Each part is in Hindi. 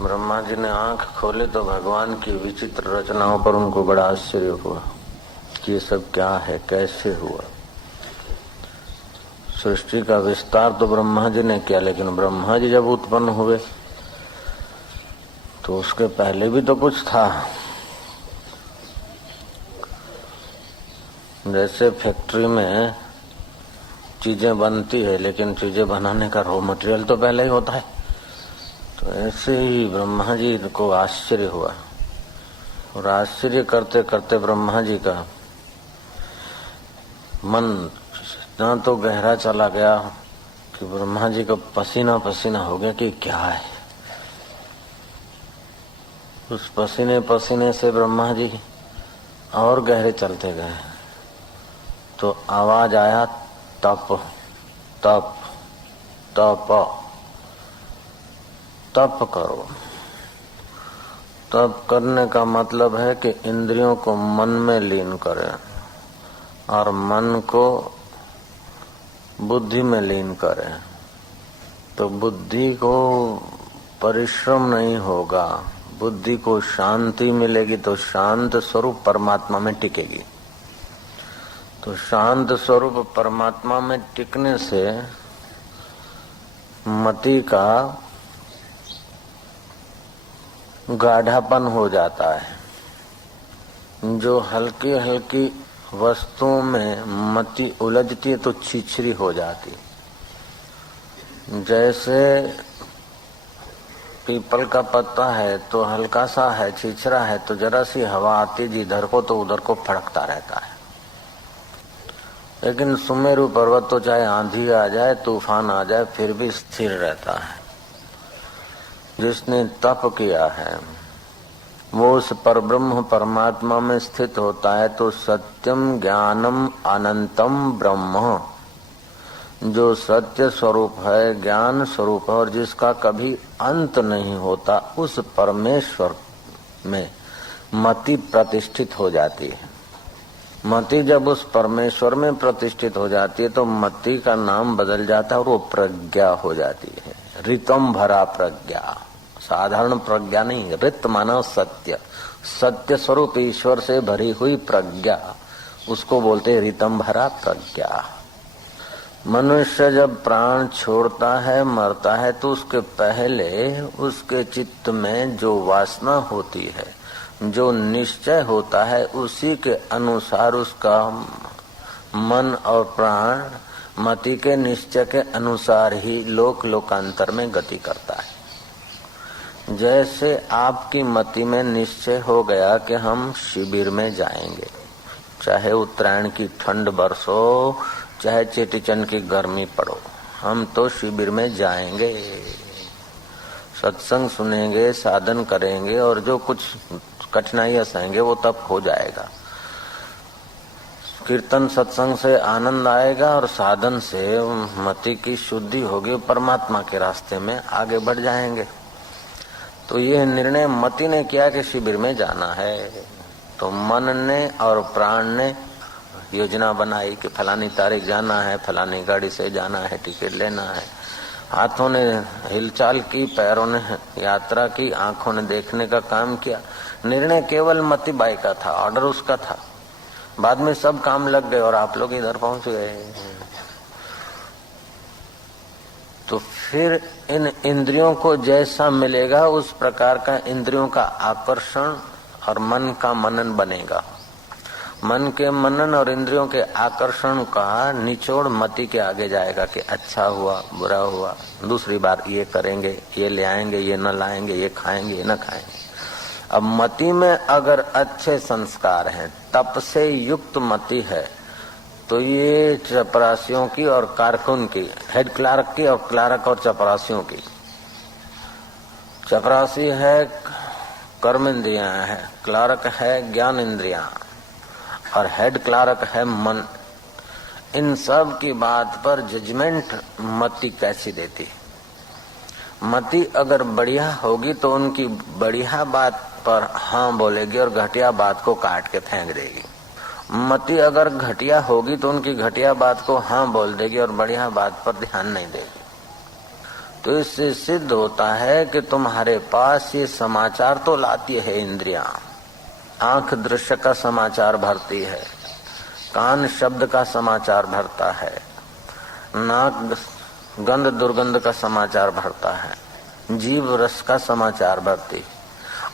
ब्रह्मा जी ने आंख खोले तो भगवान की विचित्र रचनाओं पर उनको बड़ा आश्चर्य हुआ कि ये सब क्या है, कैसे हुआ। सृष्टि का विस्तार तो ब्रह्मा जी ने किया, लेकिन ब्रह्मा जी जब उत्पन्न हुए तो उसके पहले भी तो कुछ था। जैसे फैक्ट्री में चीजें बनती है, लेकिन चीजें बनाने का रॉ मटेरियल तो पहले ही होता है। तो ऐसे ही ब्रह्मा जी को आश्चर्य हुआ, और आश्चर्य करते करते ब्रह्मा जी का मन इतना तो गहरा चला गया कि ब्रह्मा जी का पसीना पसीना हो गया कि क्या है। उस पसीने पसीने से ब्रह्मा जी और गहरे चलते गए तो आवाज आया, तप तप तप तप करो। तप करने का मतलब है कि इंद्रियों को मन में लीन करें और मन को बुद्धि में लीन करें। तो बुद्धि को परिश्रम नहीं होगा, बुद्धि को शांति मिलेगी, तो शांत स्वरूप परमात्मा में टिकेगी। तो शांत स्वरूप परमात्मा में टिकने से मति का गाढ़ापन हो जाता है। जो हल्की हल्की वस्तुओं में मति उलझती है तो छिछरी हो जाती। जैसे पीपल का पत्ता है तो हल्का सा है, छिछरा है, तो जरा सी हवा आती जिधर को तो उधर को फड़कता रहता है। लेकिन सुमेरु पर्वत तो चाहे आंधी आ जाए, तूफान आ जाए, फिर भी स्थिर रहता है। जिसने तप किया है वो उस परब्रह्म परमात्मा में स्थित होता है। तो सत्यम ज्ञानम अनंतम ब्रह्म, जो सत्य स्वरूप है, ज्ञान स्वरूप है और जिसका कभी अंत नहीं होता, उस परमेश्वर में मति प्रतिष्ठित हो जाती है। मति जब उस परमेश्वर में प्रतिष्ठित हो जाती है तो मति का नाम बदल जाता है और वो प्रज्ञा हो जाती है। ऋतम भरा प्रज्ञा, साधारण प्रज्ञा नहीं, ऋत माना सत्य, सत्य स्वरूप ईश्वर से भरी हुई प्रज्ञा, उसको बोलते हैं ऋतम भरा प्रज्ञा। मनुष्य जब प्राण छोड़ता है, मरता है, तो उसके पहले उसके चित्त में जो वासना होती है, जो निश्चय होता है, उसी के अनुसार उसका मन और प्राण मति के निश्चय के अनुसार ही लोक लोकांतर में गति करता है। जैसे आपकी मति में निश्चय हो गया कि हम शिविर में जाएंगे, चाहे उत्तरायण की ठंड बरसो, चाहे चेटीचंड की गर्मी पड़ो, हम तो शिविर में जाएंगे, सत्संग सुनेंगे, साधन करेंगे, और जो कुछ कठिनाइयां सहेंगे वो तब हो जाएगा। कीर्तन सत्संग से आनंद आएगा और साधन से मति की शुद्धि होगी, परमात्मा के रास्ते में आगे बढ़ जाएंगे। तो ये निर्णय मति ने किया कि शिविर में जाना है, तो मन ने और प्राण ने योजना बनाई कि फलानी तारीख जाना है, फलानी गाड़ी से जाना है, टिकट लेना है। हाथों ने हिलचाल की, पैरों ने यात्रा की, आंखों ने देखने का काम किया। निर्णय केवल मति बाई का था, ऑर्डर उसका था। बाद में सब काम लग गए और आप लोग इधर पहुंच गए। तो फिर इन इंद्रियों को जैसा मिलेगा उस प्रकार का इंद्रियों का आकर्षण और मन का मनन बनेगा। मन के मनन और इंद्रियों के आकर्षण का निचोड़ मति के आगे जाएगा कि अच्छा हुआ, बुरा हुआ, दूसरी बार ये करेंगे, ये ले आएंगे, ये न लाएंगे, ये खाएंगे, ये न खाएंगे। अब मति में अगर अच्छे संस्कार हैं, तप से युक्त मति है, तो ये चपरासियों की और कारकुन की, हेड क्लार्क की और क्लार्क और चपरासियों की। चपरासी है कर्म इंद्रियां है, क्लार्क है ज्ञान इंद्रियां और हेड क्लार्क है मन। इन सब की बात पर जजमेंट मति कैसी देती है। मति अगर बढ़िया होगी तो उनकी बढ़िया बात पर हाँ बोलेगी और घटिया बात को काट के फेंक देगी। मति अगर घटिया होगी तो उनकी घटिया बात को हाँ बोल देगी और बढ़िया बात पर ध्यान नहीं देगी। तो इससे सिद्ध होता है कि तुम्हारे पास ये समाचार तो लाती है इंद्रियां। आंख दृश्य का समाचार भरती है, कान शब्द का समाचार भरता है, नाक गंध दुर्गंध का समाचार भरता है, जीव रस का समाचार भरती,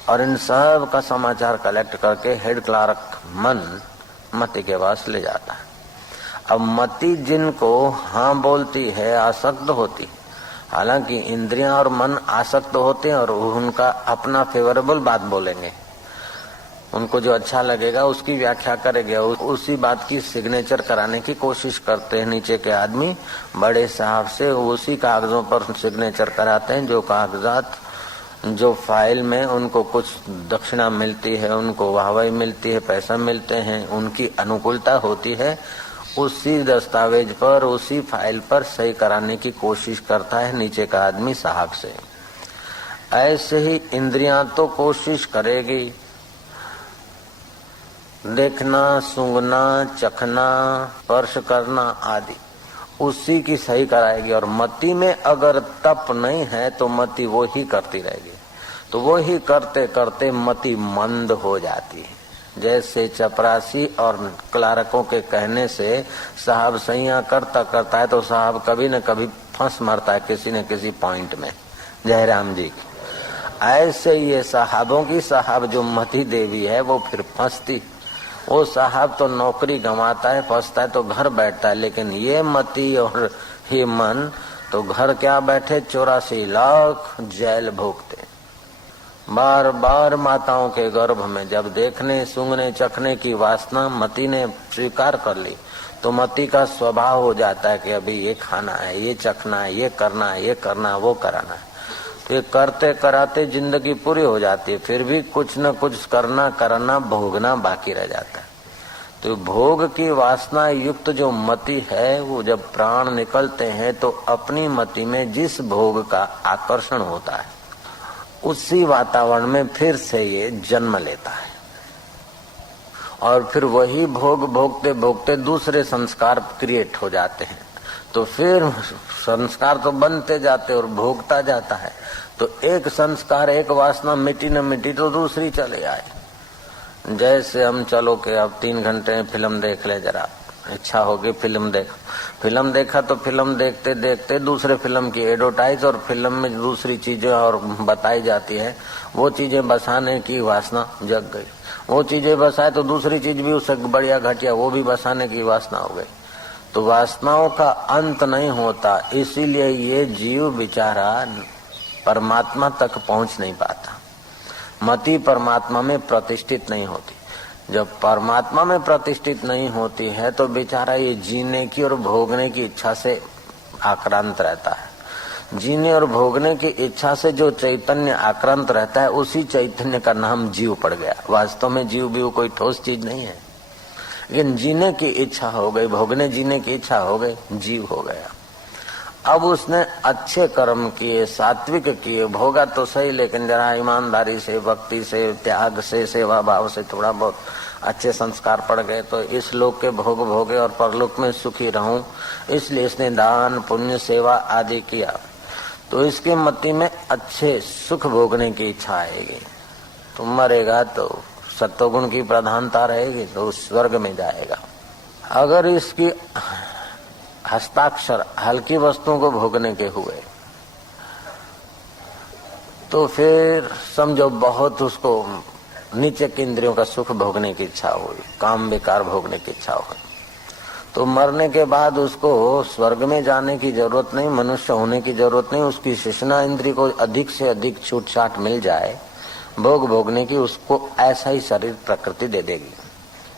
और इन सब का समाचार कलेक्ट करके हेड क्लार्क मन मति के पास ले जाता है। अब मति जिनको हाँ बोलती है, आसक्त होती, हालांकि इंद्रियां और मन आसक्त होते हैं और उनका अपना फेवरेबल बात बोलेंगे, उनको जो अच्छा लगेगा उसकी व्याख्या करेंगे, उसी बात की सिग्नेचर कराने की कोशिश करते हैं। नीचे के आदमी बड़े साहब से उसी कागजों पर सिग्नेचर कराते हैं, जो कागजात जो फाइल में उनको कुछ दक्षिणा मिलती है, उनको वाहवाही मिलती है, पैसा मिलते हैं, उनकी अनुकूलता होती है, उसी दस्तावेज पर उसी फाइल पर सही कराने की कोशिश करता है नीचे का आदमी साहब से। ऐसे ही इंद्रियां तो कोशिश करेगी, देखना, सूंघना, चखना, स्पर्श करना आदि उसी की सही कराएगी। और मति में अगर तप नहीं है तो मति वो ही करती रहेगी, तो वो ही करते करते मति मंद हो जाती है। जैसे चपरासी और क्लारकों के कहने से साहब सैया करता करता है तो साहब कभी न कभी फंस मरता है किसी न किसी पॉइंट में। जयराम जी ऐसे ये साहबों की साहब जो मति देवी है वो फिर फंसती। वो साहब तो नौकरी गंवाता है, फंसता है तो घर बैठता है, लेकिन ये मति और ये मन तो घर क्या बैठे 84 लाख जेल भोगते। बार बार माताओं के गर्भ में जब देखने सूंघने चखने की वासना मति ने स्वीकार कर ली तो मति का स्वभाव हो जाता है कि अभी ये खाना है, ये चखना है, ये करना है, ये करना है, वो कराना है। तो ये करते कराते जिंदगी पूरी हो जाती है, फिर भी कुछ न कुछ करना भोगना बाकी रह जाता है। तो भोग की वासना युक्त जो मति है वो जब प्राण निकलते हैं तो अपनी मति में जिस भोग का आकर्षण होता है उसी वातावरण में फिर से ये जन्म लेता है, और फिर वही भोग भोगते भोगते दूसरे संस्कार क्रिएट हो जाते हैं। तो फिर संस्कार तो बनते जाते और भोगता जाता है। तो एक संस्कार एक वासना मिटी न मिटी तो दूसरी चले आए। जैसे हम चलो कि अब 3 घंटे फिल्म देख ले, जरा इच्छा होगी फिल्म देखा तो फिल्म देखते देखते दूसरे फिल्म की एडवर्टाइज और फिल्म में दूसरी चीजें और बताई जाती है, वो चीजें बसाने की वासना जग गई। वो चीजें बसाए तो दूसरी चीज भी उससे बढ़िया घटिया वो भी बसाने की वासना हो गई। तो वासनाओं का अंत नहीं होता, इसीलिए ये जीव बेचारा परमात्मा तक पहुंच नहीं पाता। मति परमात्मा में प्रतिष्ठित नहीं होती। जब परमात्मा में प्रतिष्ठित नहीं होती है तो बेचारा ये जीने की और भोगने की इच्छा से आक्रांत रहता है। जीने और भोगने की इच्छा से जो चैतन्य आक्रांत रहता है उसी चैतन्य का नाम जीव पड़ गया। वास्तव में जीव भी कोई ठोस चीज नहीं है, लेकिन जीने की इच्छा हो गई, भोगने जीने की इच्छा हो गई, जीव हो गया। अब उसने अच्छे कर्म किए, सात्विक किए, भोगा तो सही, लेकिन जरा ईमानदारी से, भक्ति से, त्याग से, सेवा भाव से थोड़ा बहुत अच्छे संस्कार पड़ गए तो इस लोक के भोग भोगे और परलोक में सुखी रहूं, इसलिए इसने दान पुण्य सेवा आदि किया। तो इसके मति में अच्छे सुख भोगने की इच्छा आएगी। तो मरेगा तो सत्वगुण की प्रधानता रहेगी तो स्वर्ग में जाएगा। अगर इसकी हस्ताक्षर हल्की वस्तुओं को भोगने के हुए तो फिर समझो बहुत उसको नीचे के इंद्रियों का सुख भोगने की इच्छा हुई, काम बेकार भोगने की इच्छा हुई, तो मरने के बाद उसको स्वर्ग में जाने की जरूरत नहीं, मनुष्य होने की जरूरत नहीं। उसकी शेषना इंद्रिय को अधिक से अधिक छूट छाट मिल जाए भोग भोगने की, उसको ऐसा ही शरीर प्रकृति दे देगी।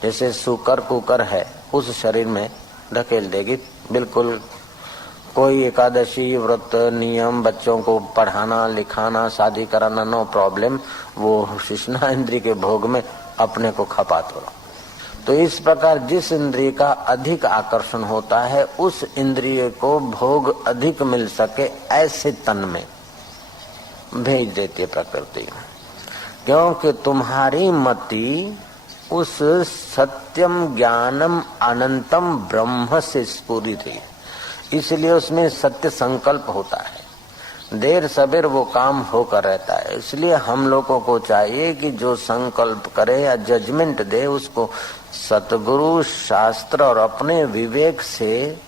जैसे सुकर कुकर है उस शरीर में ढकेल देगी। बिल्कुल कोई एकादशी व्रत नियम, बच्चों को पढ़ाना लिखाना शादी कराना नो प्रॉब्लम, वो शेषना इंद्रिय के भोग में अपने को खपा तोड़ो। तो इस प्रकार जिस इंद्रिय का अधिक आकर्षण होता है उस इंद्रिय को भोग अधिक मिल सके ऐसे तन में भेज देती है प्रकृति, क्योंकि तुम्हारी मति उस सत्यम ज्ञानम अनंतम ब्रह्म से स्फुरित है, इसलिए उसमें सत्य संकल्प होता है। देर सबेर वो काम होकर रहता है। इसलिए हम लोगों को चाहिए कि जो संकल्प करे या जजमेंट दे उसको सतगुरु, शास्त्र और अपने विवेक से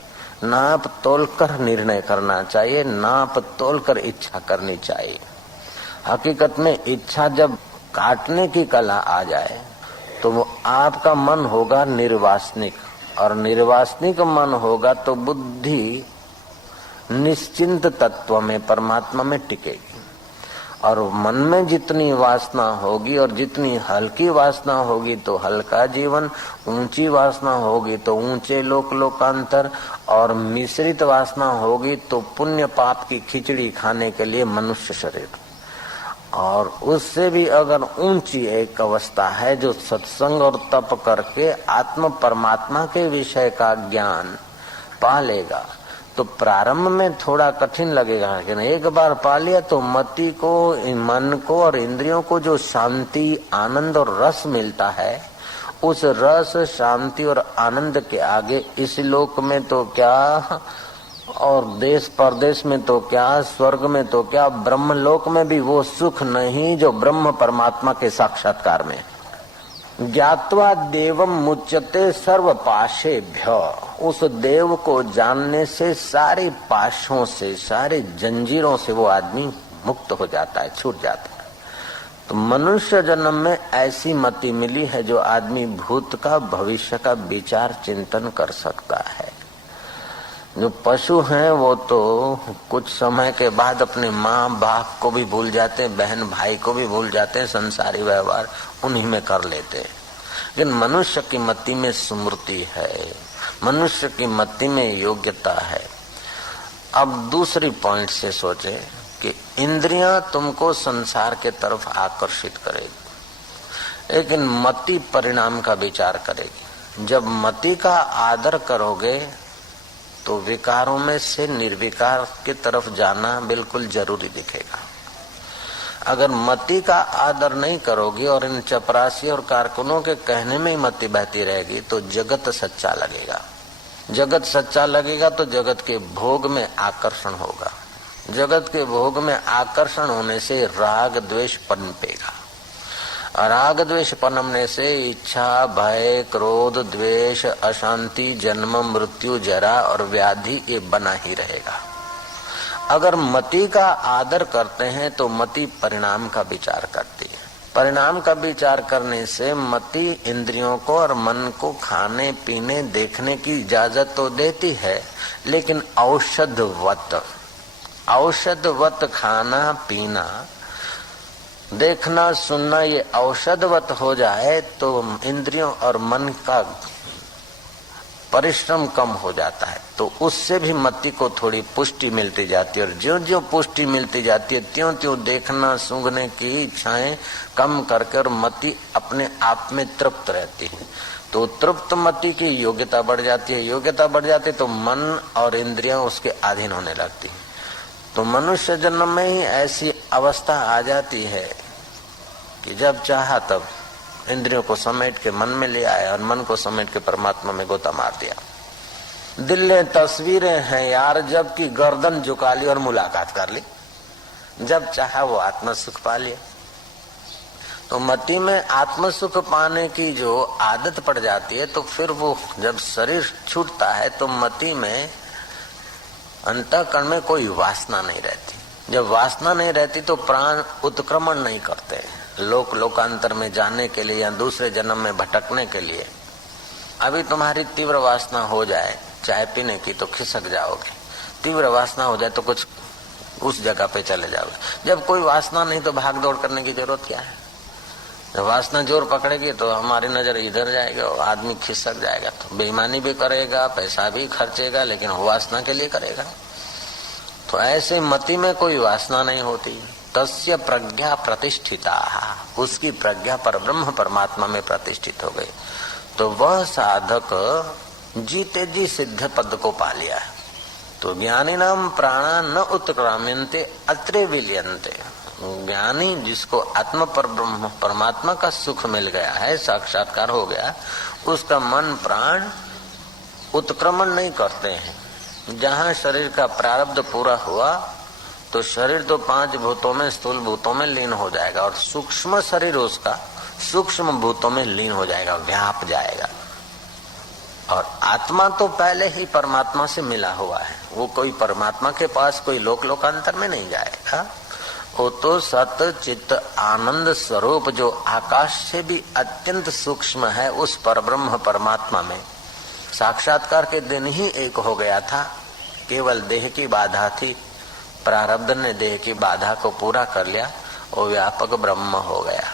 नाप तोल कर निर्णय करना चाहिए, नाप तोल कर इच्छा करनी चाहिए। हकीकत में इच्छा जब काटने की कला आ जाए तो वो आपका मन होगा निर्वासनिक, और निर्वासनिक मन होगा तो बुद्धि निश्चिंत तत्व में, परमात्मा में टिकेगी। और मन में जितनी वासना होगी और जितनी हल्की वासना होगी तो हल्का जीवन, ऊंची वासना होगी तो ऊंचे लोकांतर, और मिश्रित वासना होगी तो पुण्य पाप की खिचड़ी खाने के लिए मनुष्य शरीर। और उससे भी अगर ऊंची एक अवस्था है जो सत्संग और तप करके आत्म परमात्मा के विषय का ज्ञान पा लेगा, तो प्रारंभ में थोड़ा कठिन लगेगा, लेकिन एक बार पा लिया तो मति को, मन को और इंद्रियों को जो शांति, आनंद और रस मिलता है, उस रस, शांति और आनंद के आगे इस लोक में तो क्या और देश परदेश में तो क्या, स्वर्ग में तो क्या, ब्रह्मलोक में भी वो सुख नहीं जो ब्रह्म परमात्मा के साक्षात्कार में। ज्ञात्वा देवम मुच्यते सर्व पाशेभ्य, उस देव को जानने से सारे पाशों से, सारे जंजीरों से वो आदमी मुक्त हो जाता है, छूट जाता है। तो मनुष्य जन्म में ऐसी मति मिली है जो आदमी भूत का, भविष्य का विचार चिंतन कर सकता है। जो पशु हैं वो तो कुछ समय के बाद अपने माँ बाप को भी भूल जाते हैं, बहन भाई को भी भूल जाते हैं, संसारी व्यवहार उन्हीं में कर लेते हैं। लेकिन मनुष्य की मति में स्मृति है, मनुष्य की मति में योग्यता है। अब दूसरी पॉइंट से सोचे कि इंद्रियां तुमको संसार के तरफ आकर्षित करेगी, लेकिन मति परिणाम का विचार करेगी। जब मति का आदर करोगे तो विकारों में से निर्विकार की तरफ जाना बिल्कुल जरूरी दिखेगा। अगर मति का आदर नहीं करोगी और इन चपरासी और कारकुनों के कहने में ही मति बहती रहेगी तो जगत सच्चा लगेगा। जगत सच्चा लगेगा तो जगत के भोग में आकर्षण होगा। जगत के भोग में आकर्षण होने से राग द्वेष पनपेगा। राग द्वेष पनपने से इच्छा, भय, क्रोध, द्वेष, अशांति, जन्म, मृत्यु, जरा और व्याधि ये बना ही रहेगा। अगर मति का आदर करते हैं तो मति परिणाम का विचार करती है। परिणाम का विचार करने से मति इंद्रियों को और मन को खाने पीने देखने की इजाजत तो देती है, लेकिन औषधवत खाना पीना, देखना सुनना ये औषधवत हो जाए तो इंद्रियों और मन का परिश्रम कम हो जाता है, तो उससे भी मति को थोड़ी पुष्टि मिलती जाती है। और ज्यों ज्यों पुष्टि मिलती जाती है त्यों त्यों देखना सूंघने की इच्छाएं कम करके और मति अपने आप में तृप्त रहती है। तो तृप्त मति की योग्यता बढ़ जाती है, योग्यता बढ़ जाती है तो मन और इंद्रियां उसके अधीन होने लगती है। तो मनुष्य जन्म में ही ऐसी अवस्था आ जाती है कि जब चाहा तब इंद्रियों को समेट के मन में ले आया और मन को समेट के परमात्मा में गोता मार दिया। दिल तस्वीरें हैं यार, जब की गर्दन झुका ली और मुलाकात कर ली, जब चाहा वो आत्म सुख पा लिया। तो मति में आत्म सुख पाने की जो आदत पड़ जाती है तो फिर वो जब शरीर छूटता है तो मति में, अंतःकरण में कोई वासना नहीं रहती। जब वासना नहीं रहती तो प्राण उत्क्रमण नहीं करते लोकांतर में जाने के लिए या दूसरे जन्म में भटकने के लिए। अभी तुम्हारी तीव्र वासना हो जाए चाय पीने की तो खिसक जाओगे, तीव्र वासना हो जाए तो कुछ उस जगह पे चले जाओगे। जब कोई वासना नहीं तो भाग दौड़ करने की जरूरत क्या है। जब वासना जोर पकड़ेगी तो हमारी नजर इधर जाएगी और आदमी खिसक जाएगा, तो बेईमानी भी करेगा, पैसा भी खर्चेगा, लेकिन वासना के लिए करेगा। तो ऐसे मति में कोई वासना नहीं होती। तस्य प्रज्ञा प्रतिष्ठिता, उसकी प्रज्ञा पर ब्रह्म परमात्मा में प्रतिष्ठित हो गई। तो वह साधक जीते जी सिद्ध पद को पा लिया है। तो ज्ञानी नाम प्राणा न उत्क्राम्यन्ते अत्रे विलियन्ते। ज्ञानी जिसको आत्म पर ब्रह्म परमात्मा का सुख मिल गया है, साक्षात्कार हो गया, उसका मन प्राण उत्क्रमण नहीं करते हैं। जहाँ शरीर का प्रारब्ध पूरा हुआ तो शरीर तो 5 भूतों में, स्थूल भूतों में लीन हो जाएगा और सूक्ष्म शरीर उसका सूक्ष्म भूतों में लीन हो जाएगा, व्याप जाएगा। और आत्मा तो पहले ही परमात्मा से मिला हुआ है, वो कोई परमात्मा के पास कोई लोकांतर में नहीं जाएगा। वो तो सत चित्त आनंद स्वरूप जो आकाश से भी अत्यंत सूक्ष्म है, उस परब्रह्म परमात्मा में साक्षात्कार के दिन ही एक हो गया था। केवल देह की बाधा थी, प्रारब्ध ने देह की बाधा को पूरा कर लिया, वो व्यापक ब्रह्म हो गया।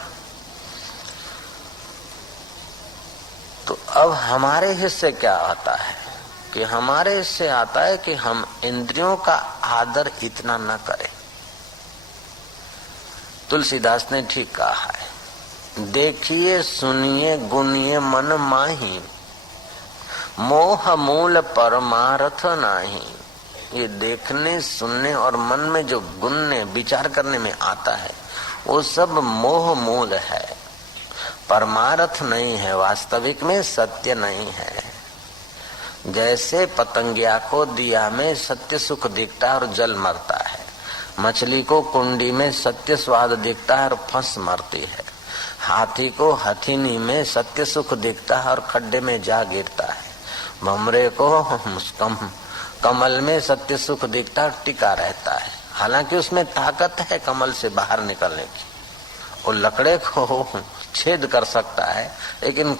तो अब हमारे हिस्से क्या आता है कि हमारे हिस्से आता है कि हम इंद्रियों का आदर इतना न करें। तुलसीदास ने ठीक कहा है, देखिए सुनिए गुनिए मन माही, मोह मूल परमार्थ नाही। ये देखने सुनने और मन में जो गुनने विचार करने में आता है वो सब मोह मूल है, परमार्थ नहीं है, वास्तविक में सत्य नहीं है। जैसे पतंगिया को दिया में सत्य सुख दिखता है और जल मरता है, मछली को कुंडी में सत्य स्वाद दिखता है और फंस मरती है, हाथी को हथीनी में सत्य सुख दिखता है और खड्डे में जा गिरता है, भमरे को कमल में सत्य सुख दिखता है और टिका रहता है। हालांकि उसमें ताकत है कमल से बाहर निकलने की, वो लकड़े को छेद कर सकता है, लेकिन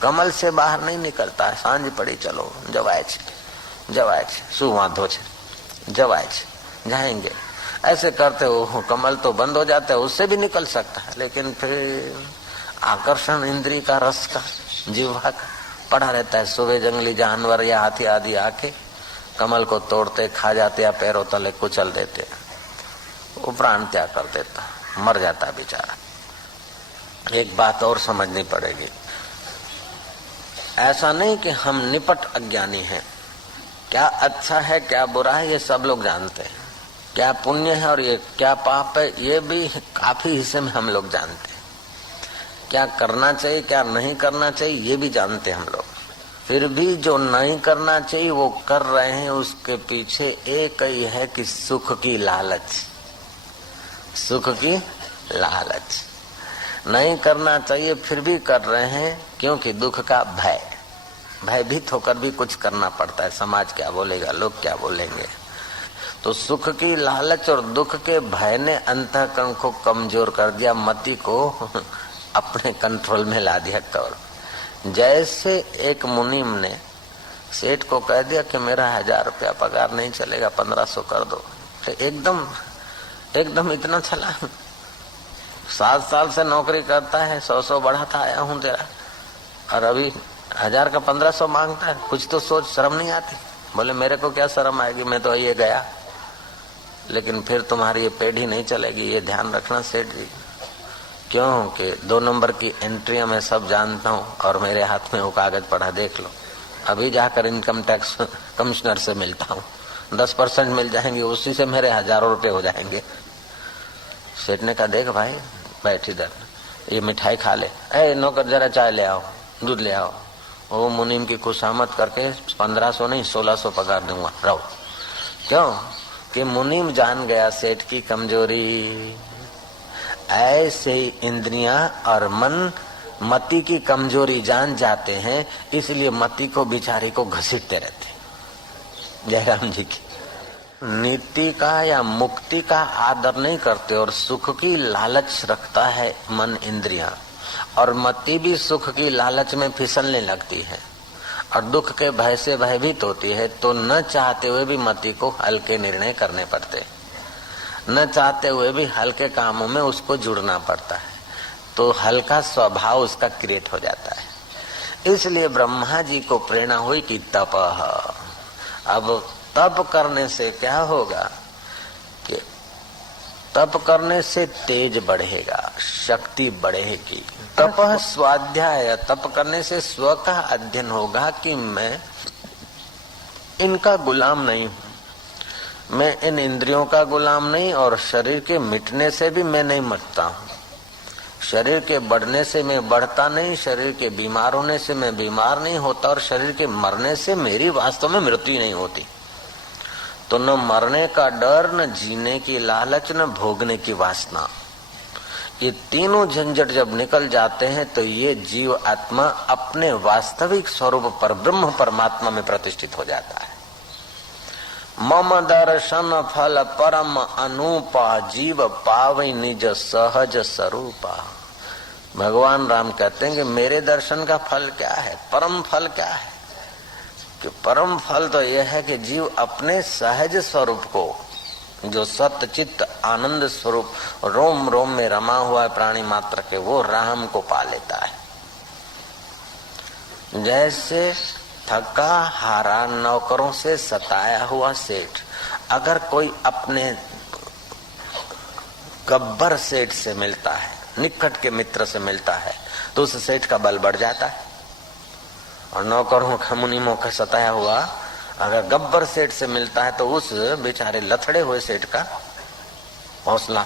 कमल से बाहर नहीं निकलता है। सांझ पड़ी चलो जवाय शू वांधो छे जवाय जाएंगे, ऐसे करते हो कमल तो बंद हो जाता है, उससे भी निकल सकता है, लेकिन फिर आकर्षण इंद्री का रस का जीवा का पड़ा रहता है। सुबह जंगली जानवर या हाथी आदि आके कमल को तोड़ते खा जाते या पैरों तले कुचल देते, वो प्राण त्याग कर देता, मर जाता बेचारा। एक बात और समझनी पड़ेगी, ऐसा नहीं कि हम निपट अज्ञानी हैं, क्या अच्छा है क्या बुरा है ये सब लोग जानते हैं, क्या पुण्य है और ये क्या पाप है ये भी काफी हिस्से में हम लोग जानते हैं, क्या करना चाहिए क्या नहीं करना चाहिए ये भी जानते हैं हम लोग। फिर भी जो नहीं करना चाहिए वो कर रहे हैं, उसके पीछे एक ही है कि सुख की लालच, सुख की लालच। नहीं करना चाहिए फिर भी कर रहे हैं, क्योंकि दुख का भय, भयभीत होकर भी कुछ करना पड़ता है, समाज क्या बोलेगा, लोग क्या बोलेंगे। तो सुख की लालच और दुख के भय ने अंतःकरण को कमजोर कर दिया, मति को अपने कंट्रोल में ला दिया कवर। जैसे एक मुनीम ने सेठ को कह दिया कि मेरा 1000 रुपया पगार नहीं चलेगा, 1500 कर दो, तो एकदम इतना चला। 7 साल से नौकरी करता है, 100 बढ़ाता आया हूँ तेरा, और अभी 1000 का 1500 मांगता है। कुछ तो सोच, शर्म नहीं आती? बोले मेरे को क्या शर्म आएगी, मैं तो ये गया, लेकिन फिर तुम्हारी ये पेढ़ी नहीं चलेगी, ये ध्यान रखना सेठ जी। क्यों कि 2 नंबर की एंट्रियां मैं सब जानता हूँ और मेरे हाथ में वो कागज पड़ा, देख लो। अभी जाकर इनकम टैक्स कमिश्नर से मिलता हूँ, 10% मिल जाएंगे, उसी से मेरे हजारों रुपए हो जाएंगे। सेठ ने कहा देख भाई बैठ इधर, ये मिठाई खा ले, ए नौकर जरा चाय ले आओ, दूध ले आओ। वो मुनीम की खुशामद करके 1500 नहीं 1600 पगार दूंगा, रहो। क्यों कि मुनीम जान गया सेठ की कमजोरी। ऐसे ही इंद्रियां और मन मति की कमजोरी जान जाते हैं, इसलिए मति को बिचारी को घसीटते रहते। जयराम जी की नीति का या मुक्ति का आदर नहीं करते और सुख की लालच रखता है मन इंद्रियां, और मति भी सुख की लालच में फिसलने लगती है और दुख के भय से भयभीत होती है। तो न चाहते हुए भी मति को हल्के निर्णय करने पड़ते, न चाहते हुए भी हल्के कामों में उसको जुड़ना पड़ता है, तो हल्का स्वभाव उसका क्रिएट हो जाता है। इसलिए ब्रह्मा जी को प्रेरणा हुई कि तपः। अब तप करने से क्या होगा कि तप करने से तेज बढ़ेगा, शक्ति बढ़ेगी। तपः स्वाध्याय, तप करने से स्व का अध्ययन होगा कि मैं इनका गुलाम नहीं हूं, मैं इन इंद्रियों का गुलाम नहीं, और शरीर के मिटने से भी मैं नहीं मरता हूँ, शरीर के बढ़ने से मैं बढ़ता नहीं, शरीर के बीमार होने से मैं बीमार नहीं होता, और शरीर के मरने से मेरी वास्तव में मृत्यु नहीं होती। तो न मरने का डर, न जीने की लालच, न भोगने की वासना। ये तीनों झंझट जब निकल जाते हैं तो ये जीव आत्मा अपने वास्तविक स्वरूप पर ब्रह्म परमात्मा में प्रतिष्ठित हो जाता है। मम दर्शन फल परम अनुपा, जीव पावै निज सहज स्वरूपा। भगवान राम कहते हैं कि मेरे दर्शन का फल क्या है, परम फल क्या है? कि परम फल तो यह है कि जीव अपने सहज स्वरूप को, जो सत्य चित्त आनंद स्वरूप रोम रोम में रमा हुआ है प्राणी मात्र के, वो राम को पा लेता है। जैसे थका हारा नौकरों से सताया हुआ सेठ अगर कोई अपने गब्बर सेठ से मिलता है, निकट के मित्र से मिलता है, तो उस सेठ का बल बढ़ जाता है। और नौकरों का मुनीमों का सताया हुआ अगर गब्बर सेठ से मिलता है तो उस बेचारे लथड़े हुए सेठ का हौसला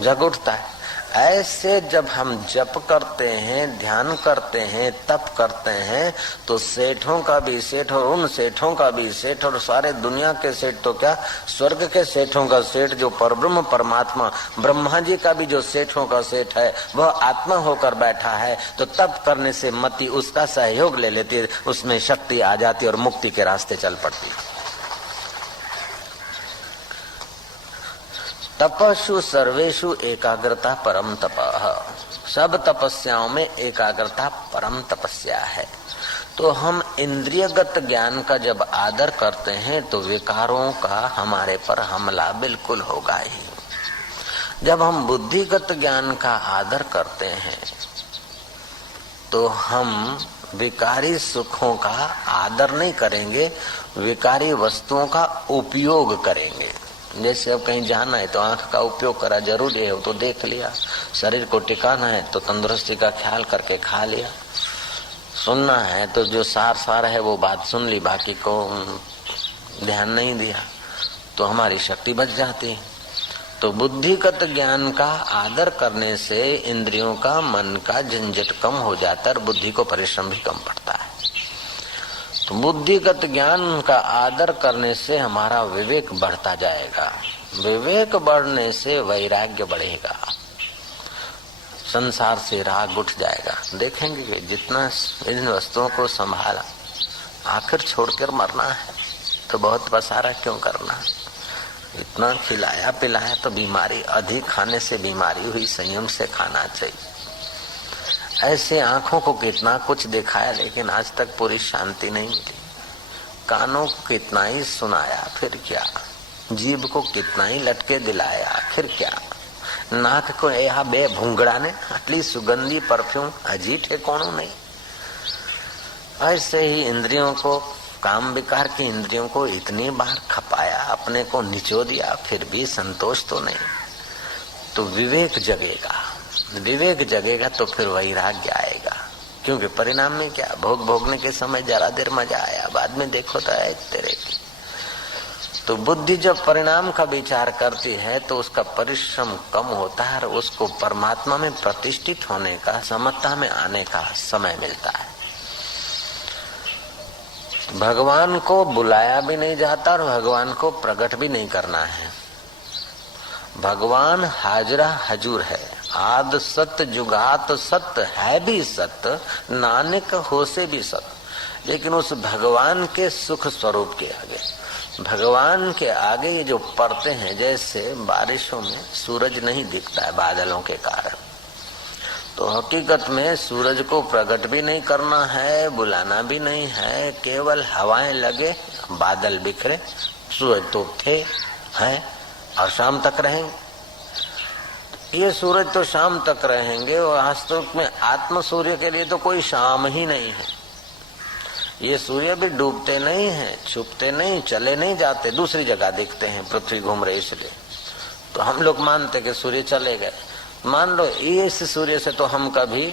जग उठता है। ऐसे जब हम जप करते हैं, ध्यान करते हैं, तप करते हैं, तो सेठों का भी सेठ और उन सेठों का भी सेठ और सारे दुनिया के सेठ तो क्या, स्वर्ग के सेठों का सेठ जो परब्रह्म परमात्मा ब्रह्मा जी का भी जो सेठों का सेठ है वह आत्मा होकर बैठा है। तो तप करने से मति उसका सहयोग ले लेती है, उसमें शक्ति आ जाती और मुक्ति के रास्ते चल पड़ती है। तपस्ु सर्वेषु एकाग्रता परम तपः। सब तपस्याओं में एकाग्रता परम तपस्या है। तो हम इंद्रियगत ज्ञान का जब आदर करते हैं तो विकारों का हमारे पर हमला बिल्कुल होगा ही। जब हम बुद्धिगत ज्ञान का आदर करते हैं तो हम विकारी सुखों का आदर नहीं करेंगे, विकारी वस्तुओं का उपयोग करेंगे। जैसे अब कहीं जाना है तो आंख का उपयोग करा, जरूरी है वो तो देख लिया। शरीर को टिकाना है तो तंदुरुस्ती का ख्याल करके खा लिया। सुनना है तो जो सार है वो बात सुन ली, बाकी को ध्यान नहीं दिया तो हमारी शक्ति बच जाती है। तो बुद्धिगत ज्ञान का आदर करने से इंद्रियों का, मन का झंझट कम हो जाता है और बुद्धि को परिश्रम भी कम पड़ता है। तो बुद्धिगत ज्ञान का आदर करने से हमारा विवेक बढ़ता जाएगा, विवेक बढ़ने से वैराग्य बढ़ेगा, संसार से राग उठ जाएगा। देखेंगे कि जितना इन वस्तुओं को संभाला, आखिर छोड़कर मरना है तो बहुत पसारा क्यों करना। इतना खिलाया पिलाया तो बीमारी, अधिक खाने से बीमारी हुई, संयम से खाना चाहिए। ऐसे आंखों को कितना कुछ दिखाया लेकिन आज तक पूरी शांति नहीं मिली। कानों को कितना ही सुनाया फिर क्या, जीभ को कितना ही लटके दिलाया फिर क्या, नाक को यह बे भूंगड़ा ने आटली सुगंधी परफ्यूम हजी ठेकोणो नहीं। ऐसे ही इंद्रियों को, काम विकार की इंद्रियों को इतनी बार खपाया, अपने को निचो दिया, फिर भी संतोष तो नहीं। तो विवेक जगेगा, विवेक जगेगा तो फिर वैराग्य आएगा। क्योंकि परिणाम में क्या, भोग भोगने के समय जरा देर मजा आया, बाद में देखो तो है तेरे की। तो बुद्धि जब परिणाम का विचार करती है तो उसका परिश्रम कम होता है और उसको परमात्मा में प्रतिष्ठित होने का, समता में आने का समय मिलता है। भगवान को बुलाया भी नहीं जाता और भगवान को प्रकट भी नहीं करना है। भगवान हाजरा हजूर है, आद सत्य जुगात सत्य है भी सत्य, नानक हो से भी सत्य। लेकिन उस भगवान के सुख स्वरूप के आगे, भगवान के आगे ये जो पड़ते हैं, जैसे बारिशों में सूरज नहीं दिखता है बादलों के कारण, तो हकीकत में सूरज को प्रकट भी नहीं करना है, बुलाना भी नहीं है, केवल हवाएं लगे, बादल बिखरे, सूरज तो थे हैं और शाम तक रहेंगे। ये सूरज तो शाम तक रहेंगे और वास्तव में आत्म सूर्य के लिए तो कोई शाम ही नहीं है। ये सूर्य भी डूबते नहीं हैं, छुपते नहीं, चले नहीं जाते, दूसरी जगह दिखते हैं, पृथ्वी घूम रही इसलिए। तो हम लोग मानते कि सूर्य चले गए। मान लो इस सूर्य से तो हम कभी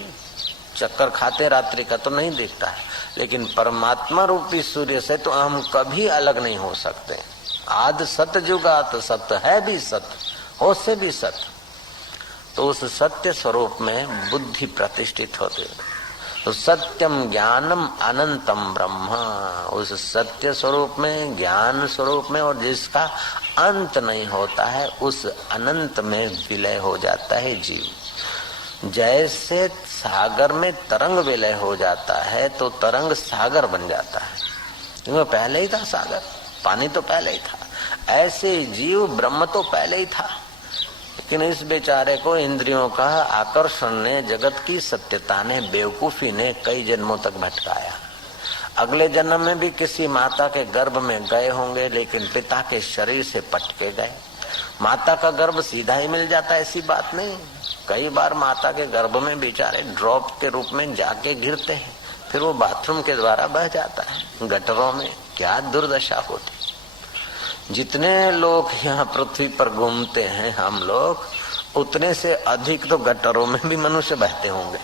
चक्कर खाते रात्रि का तो नहीं दिखता है, लेकिन परमात्मा रूपी सूर्य से तो हम कभी अलग नहीं हो सकते। आद सत्य जुगात सत्य है भी सत्य, हो से भी सत्य। तो उस सत्य स्वरूप में बुद्धि प्रतिष्ठित होती है। तो सत्यम ज्ञानम अनंतम ब्रह्म, उस सत्य स्वरूप में, ज्ञान स्वरूप में, और जिसका अंत नहीं होता है, उस अनंत में विलय हो जाता है जीव। जैसे सागर में तरंग विलय हो जाता है तो तरंग सागर बन जाता है, क्योंकि पहले ही था सागर, पानी तो पहले ही था। ऐसे जीव ब्रह्म तो पहले ही था, लेकिन इस बेचारे को इंद्रियों का आकर्षण ने, जगत की सत्यता ने, बेवकूफी ने कई जन्मों तक भटकाया। अगले जन्म में भी किसी माता के गर्भ में गए होंगे, लेकिन पिता के शरीर से पटके गए। माता का गर्भ सीधा ही मिल जाता, ऐसी बात नहीं। कई बार माता के गर्भ में बेचारे ड्रॉप के रूप में जाके गिरते हैं, फिर वो बाथरूम के द्वारा बह जाता है गटरों में। क्या दुर्दशा होती। जितने लोग यहाँ पृथ्वी पर घूमते हैं हम लोग, उतने से अधिक तो गटरों में भी मनुष्य बहते होंगे।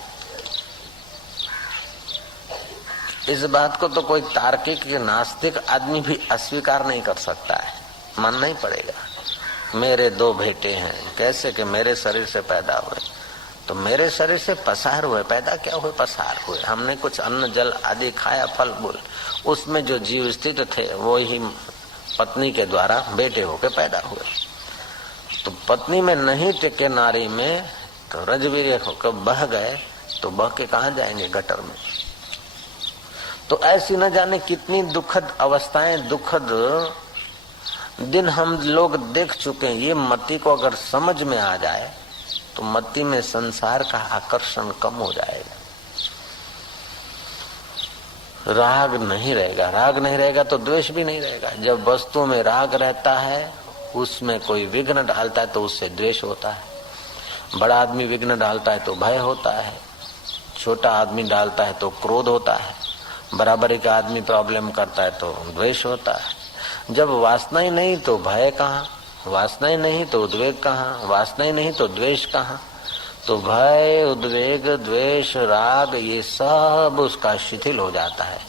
इस बात को तो कोई तार्किक नास्तिक आदमी भी अस्वीकार नहीं कर सकता है, मानना ही पड़ेगा। मेरे 2 बेटे हैं, कैसे कि मेरे शरीर से पैदा हुए, तो मेरे शरीर से पसार हुए, पैदा क्या हुए, पसार हुए। हमने कुछ अन्न जल आदि खाया, फल फूल, उसमें जो जीव स्थित थे वो ही पत्नी के द्वारा बेटे होके पैदा हुए। तो पत्नी में नहीं टिके नारी में, तो रजवीर्य होकर बह गए, तो बह के कहाँ जाएंगे, गटर में। तो ऐसी न जाने कितनी दुखद अवस्थाएं, दुखद दिन हम लोग देख चुके हैं। ये मति को अगर समझ में आ जाए तो मति में संसार का आकर्षण कम हो जाएगा, राग नहीं रहेगा। राग नहीं रहेगा तो द्वेष भी नहीं रहेगा। जब वस्तु में राग रहता है, उसमें कोई विघ्न डालता है तो उससे द्वेष होता है। बड़ा आदमी विघ्न डालता है तो भय होता है, छोटा आदमी डालता है तो क्रोध होता है, बराबरी का आदमी प्रॉब्लम करता है तो द्वेष होता है। जब वासना ही नहीं तो भय कहाँ, वासना ही नहीं तो उद्वेग कहाँ, वासना ही नहीं तो द्वेष कहाँ। तो भय, उद्वेग, द्वेष, राग, ये सब उसका शिथिल हो जाता है।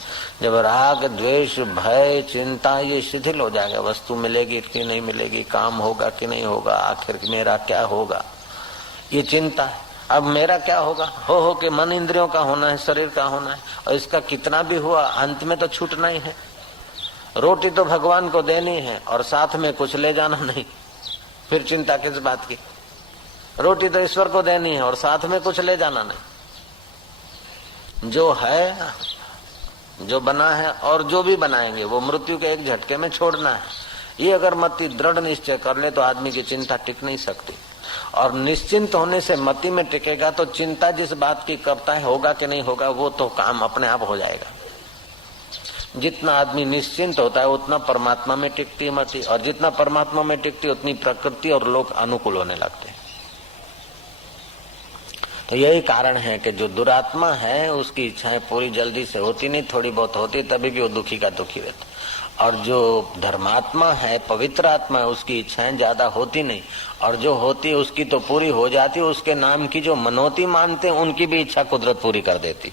जब राग, द्वेष, भय, चिंता ये शिथिल हो जाएगा, वस्तु मिलेगी कि नहीं मिलेगी, काम होगा कि नहीं होगा, आखिर मेरा क्या होगा, ये चिंता है। अब मेरा क्या होगा, हो के मन इंद्रियों का होना है, शरीर का होना है, और इसका कितना भी हुआ अंत में तो छूटना ही है। रोटी तो भगवान को देनी है और साथ में कुछ ले जाना नहीं, फिर चिंता किस बात की। रोटी तो ईश्वर को देनी है और साथ में कुछ ले जाना नहीं। जो है, जो बना है और जो भी बनाएंगे वो मृत्यु के एक झटके में छोड़ना है। ये अगर मति दृढ़ निश्चय कर ले तो आदमी की चिंता टिक नहीं सकती। और निश्चिंत होने से मति में टिकेगा तो चिंता जिस बात की करता है, होगा कि नहीं होगा, वो तो काम अपने आप हो जाएगा। जितना आदमी निश्चिंत होता है उतना परमात्मा में टिकती है मति, और जितना परमात्मा में टिकती है उतनी प्रकृति और लोग अनुकूल होने लगते हैं। तो यही कारण है कि जो दुरात्मा है उसकी इच्छाएं पूरी जल्दी से होती नहीं, थोड़ी बहुत होती, तभी भी वो दुखी का दुखी रहता। और जो धर्मात्मा है, पवित्र आत्मा है, उसकी इच्छाएं ज्यादा होती नहीं, और जो होती है उसकी तो पूरी हो जाती। उसके नाम की जो मनोती मानते हैं उनकी भी इच्छा कुदरत पूरी कर देती,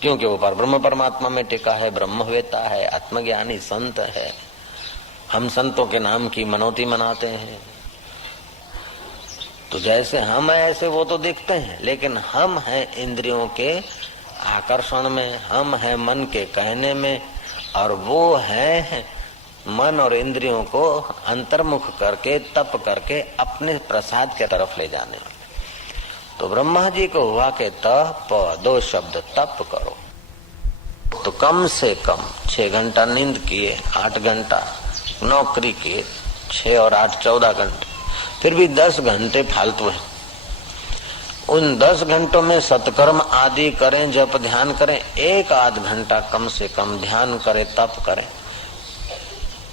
क्योंकि वो परब्रह्म परमात्मा में टिका है, ब्रह्मवेता है, आत्मज्ञानी संत है। हम संतों के नाम की मनोती मनाते हैं। तो जैसे हम हैं ऐसे वो तो दिखते हैं, लेकिन हम हैं इंद्रियों के आकर्षण में, हम हैं मन के कहने में, और वो है मन और इंद्रियों को अंतर्मुख करके, तप करके अपने प्रसाद की तरफ ले जाने वाले। तो ब्रह्मा जी को हुआ के तप, 2 शब्द तप करो। तो कम से कम 6 घंटा नींद किए, 8 घंटा नौकरी किए, 6 और 8 14 घंटे, फिर भी 10 घंटे फालतू है। उन 10 घंटों में सत्कर्म आदि करें, जप ध्यान करें, 1-8 घंटा कम से कम ध्यान करें, तप करें।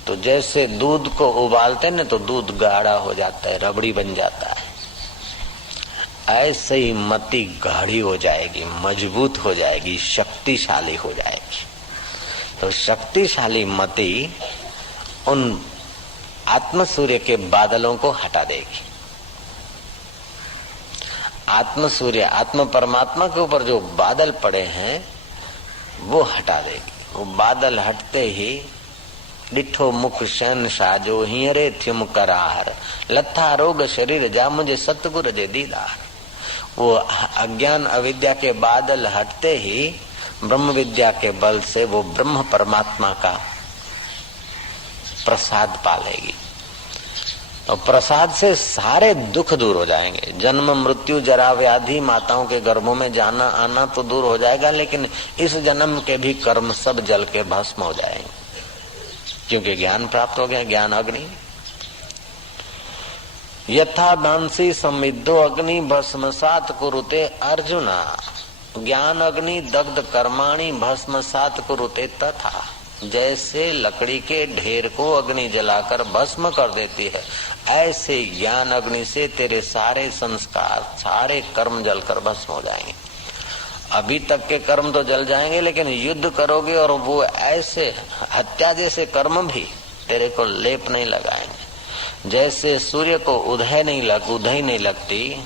तो जैसे दूध को उबालते हैं ना तो दूध गाढ़ा हो जाता है, रबड़ी बन जाता है, ऐसे ही मति गाढ़ी हो जाएगी, मजबूत हो जाएगी, शक्तिशाली हो जाएगी। तो शक्तिशाली मति उन आत्म सूर्य के बादलों को हटा देगी। आत्म सूर्य, आत्म परमात्मा के ऊपर जो बादल पड़े हैं वो हटा देगी। वो बादल हटते ही डिठो मुख शैन साजो हियरे थ्युम करार, लथा रोग शरीर जा मुझे सतगुर जे दीदार। वो अज्ञान अविद्या के बादल हटते ही ब्रह्म विद्या के बल से वो ब्रह्म परमात्मा का प्रसाद पालेगी। और प्रसाद से सारे दुख दूर हो जाएंगे। जन्म मृत्यु जरा व्याधि माताओं के गर्भों में जाना आना तो दूर हो जाएगा, लेकिन इस जन्म के भी कर्म सब जल के भस्म हो जाएंगे, क्योंकि ज्ञान प्राप्त हो गया। ज्ञान अग्नि यथा दांसी समिद्धो अग्नि भस्मसात कुरुते अर्जुना, ज्ञान अग्नि दग्ध कर्माणि भस्मसात कुरुते तथा। जैसे लकड़ी के ढेर को अग्नि जलाकर भस्म कर देती है, ऐसे ज्ञान अग्नि से तेरे सारे संस्कार सारे कर्म जलकर भस्म हो जाएंगे। अभी तक के कर्म तो जल जाएंगे, लेकिन युद्ध करोगे और वो ऐसे हत्या जैसे कर्म भी तेरे को लेप नहीं लगाएंगे। जैसे सूर्य को उदय नहीं लगती,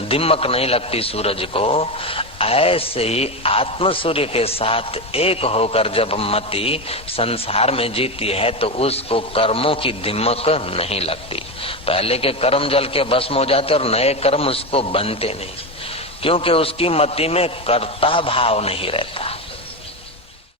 दिमक नहीं लगती सूरज को, ऐसे ही आत्म सूर्य के साथ एक होकर जब मति संसार में जीती है तो उसको कर्मों की दिमक नहीं लगती। पहले के कर्म जल के भस्म हो जाते और नए कर्म उसको बनते नहीं, क्योंकि उसकी मति में कर्ता भाव नहीं रहता।